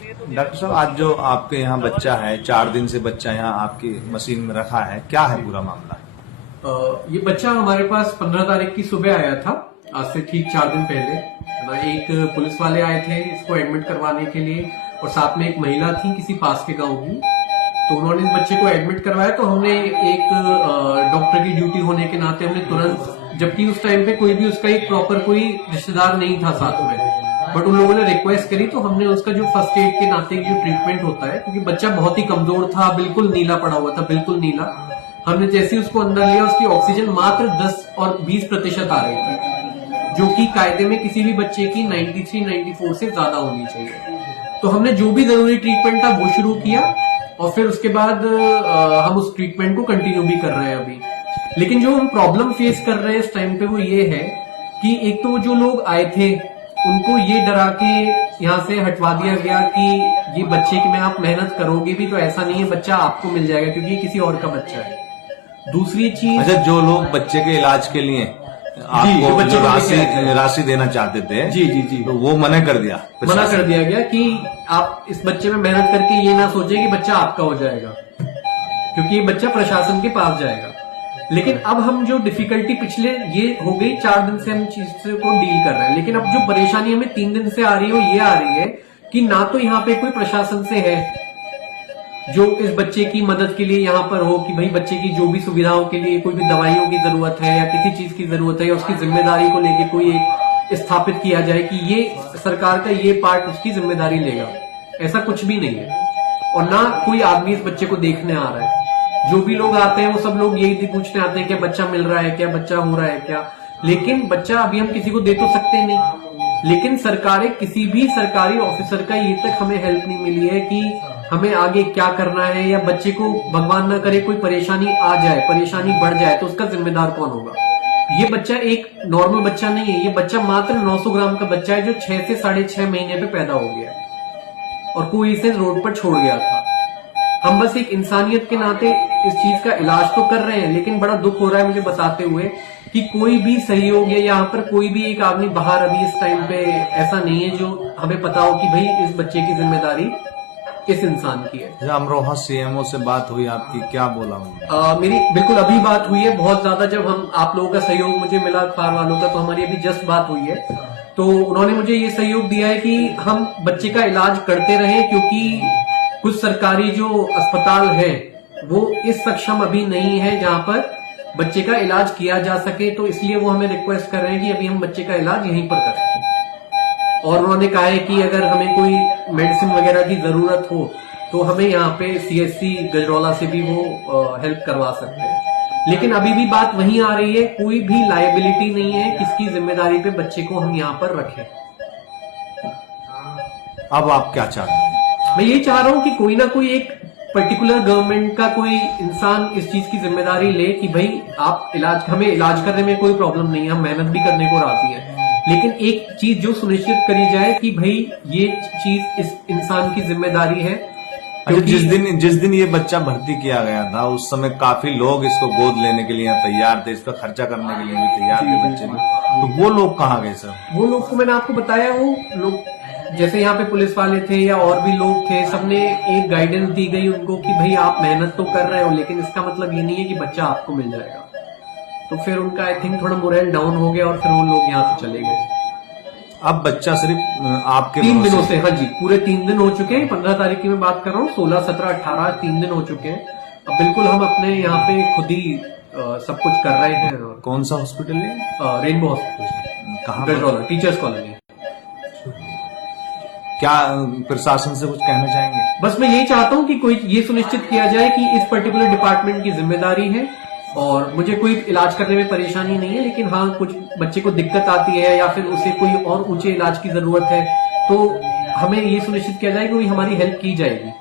Doctor साहब, आज जो आपके यहाँ बच्चा है, 4 दिन से बच्चा यहाँ आपकी मशीन में रखा है, क्या है पूरा मामला? ये बच्चा हमारे पास 15 तारीख की सुबह आया था, आज से ठीक 4 दिन पहले। एक पुलिस वाले आए थे इसको एडमिट करवाने के लिए, और साथ में एक महिला थी किसी पास के गांव की। तो उन्होंने इस बच्चे को एडमिट करवाया। तो हमने एक डॉक्टर की ड्यूटी होने के नाते हमने तुरंत, जबकि उस टाइम पे कोई भी उसका एक प्रॉपर कोई रिश्तेदार नहीं था साथ में, बट उन लोगों ने रिक्वेस्ट करी, तो हमने उसका जो फर्स्ट एड के नाते जो ट्रीटमेंट होता है, क्योंकि बच्चा बहुत ही कमजोर था, बिल्कुल नीला पड़ा हुआ था, बिल्कुल नीला। हमने जैसे ही उसको अंदर लिया, उसकी ऑक्सीजन मात्र 10 और 20% आ रही थी, जो कि कायदे में किसी भी बच्चे की 93-94 से ज्यादा होनी चाहिए। तो हमने जो भी जरूरी ट्रीटमेंट था वो शुरू किया, और फिर उसके बाद हम उस ट्रीटमेंट को कंटिन्यू भी कर रहे हैं अभी। लेकिन जो हम प्रॉब्लम फेस कर रहे हैं इस टाइम पे वो ये है कि एक तो जो लोग आए थे उनको ये डरा के यहाँ से हटवा दिया गया कि ये बच्चे की में आप मेहनत करोगे भी तो ऐसा नहीं है, बच्चा आपको मिल जाएगा, क्योंकि ये किसी और का बच्चा है। दूसरी चीज, अच्छा, जो लोग बच्चे के इलाज के लिए आपको जो राशि देना चाहते थे, जी, तो वो मना कर दिया गया कि आप इस बच्चे में मेहनत करके ये ना सोचे कि बच्चा आपका हो जाएगा, क्योंकि ये बच्चा प्रशासन के पास जाएगा। लेकिन अब हम जो डिफिकल्टी पिछले ये हो गई 4 दिन से हम चीज को डील कर रहे हैं, लेकिन अब जो परेशानी हमें 3 दिन से आ रही है वो ये आ रही है कि ना तो यहाँ पे कोई प्रशासन से है जो इस बच्चे की मदद के लिए यहाँ पर हो, कि भाई बच्चे की जो भी सुविधाओं के लिए कोई भी दवाइयों की जरूरत है या किसी चीज की जरूरत है, या उसकी जिम्मेदारी को लेके कोई एक स्थापित किया जाए कि ये सरकार का ये पार्ट उसकी जिम्मेदारी लेगा। ऐसा कुछ भी नहीं है, और ना कोई आदमी इस बच्चे को देखने आ रहा है। जो भी लोग आते हैं वो सब लोग यही पूछने आते हैं क्या बच्चा मिल रहा है, क्या बच्चा हो रहा है क्या, लेकिन बच्चा अभी हम किसी को दे तो सकते नहीं। लेकिन सरकारें, किसी भी सरकारी ऑफिसर का ये तक हमें हेल्प नहीं मिली है कि हमें आगे क्या करना है, या बच्चे को भगवान ना करे कोई परेशानी आ जाए, परेशानी बढ़ जाए तो उसका जिम्मेदार कौन होगा। ये बच्चा एक नॉर्मल बच्चा नहीं है, ये बच्चा मात्र 900 ग्राम का बच्चा है जो 6 से 6.5 महीने पे पैदा हो गया और कोई इसे रोड पर छोड़ गया था। हम बस एक इंसानियत के नाते इस चीज का इलाज तो कर रहे हैं, लेकिन बड़ा दुख हो रहा है मुझे बताते हुए कि कोई भी सहयोग या यहाँ पर कोई भी एक आदमी बाहर अभी इस टाइम पे ऐसा नहीं है जो हमें पता हो कि भाई इस बच्चे की जिम्मेदारी किस इंसान की है। अमरोहा सीएमओ से बात हुई आपकी, क्या बोला उन्होंने? मेरी बिल्कुल अभी बात हुई है, बहुत ज्यादा जब हम आप लोगों का सहयोग मुझे मिला, अखबार वालों का, तो हमारी अभी जस्ट बात हुई है। तो उन्होंने मुझे ये सहयोग दिया है कि हम बच्चे का इलाज करते रहे, क्योंकि कुछ सरकारी जो अस्पताल है वो इस सक्षम अभी नहीं है जहां पर बच्चे का इलाज किया जा सके, तो इसलिए वो हमें रिक्वेस्ट कर रहे हैं कि अभी हम बच्चे का इलाज यहीं पर करें। और उन्होंने कहा है कि अगर हमें कोई मेडिसिन वगैरह की जरूरत हो तो हमें यहाँ पे CSC गजरौला से भी वो हेल्प करवा सकते हैं। लेकिन अभी भी बात वहीं आ रही है, कोई भी लायबिलिटी नहीं है किसकी जिम्मेदारी पे बच्चे को हम यहाँ पर रखें। अब आप क्या चाहते हैं? मैं ये चाह रहा हूं कि कोई ना कोई एक पर्टिकुलर गवर्नमेंट का कोई इंसान इस चीज की जिम्मेदारी ले कि भाई आप हमें इलाज करने में कोई प्रॉब्लम नहीं है, हम मेहनत भी करने को राजी हैं, लेकिन एक चीज जो सुनिश्चित करी जाए कि भाई ये चीज इस इंसान की जिम्मेदारी है। अच्छा, जिस दिन ये बच्चा भर्ती किया गया था उस समय काफी लोग इसको गोद लेने के लिए तैयार थे, इस पर खर्चा करने के लिए भी तैयार थे बच्चे में, तो वो लोग कहाँ गए सर? वो लोग को मैंने आपको बताया, वो लोग जैसे यहाँ पे पुलिस वाले थे या और भी लोग थे, सबने एक गाइडेंस दी गई उनको कि भाई आप मेहनत तो कर रहे हो, लेकिन इसका मतलब ये नहीं है कि बच्चा आपको मिल जाएगा। तो फिर उनका आई थिंक थोड़ा मोरल डाउन हो गया और फिर वो लोग यहाँ से चले गए। अब बच्चा सिर्फ आपके 3 दिनों से, हाँ जी, पूरे 3 दिन हो चुके हैं। 15 तारीख की मैं बात कर रहा हूँ, 16, 17, 18 3 दिन हो चुके हैं। अब बिल्कुल हम अपने यहाँ पे खुद ही सब कुछ कर रहे हैं। कौन सा हॉस्पिटल है? रेनबो हॉस्पिटल, कहाँ? Gajraula, teachers colony. क्या प्रशासन से कुछ कहना चाहेंगे? बस मैं यही चाहता हूँ कि कोई ये सुनिश्चित किया जाए कि इस पर्टिकुलर डिपार्टमेंट की जिम्मेदारी है, और मुझे कोई इलाज करने में परेशानी नहीं है, लेकिन हाँ कुछ बच्चे को दिक्कत आती है या फिर उसे कोई और ऊंचे इलाज की जरूरत है, तो हमें ये सुनिश्चित किया जाए कि हमारी हेल्प की जाएगी।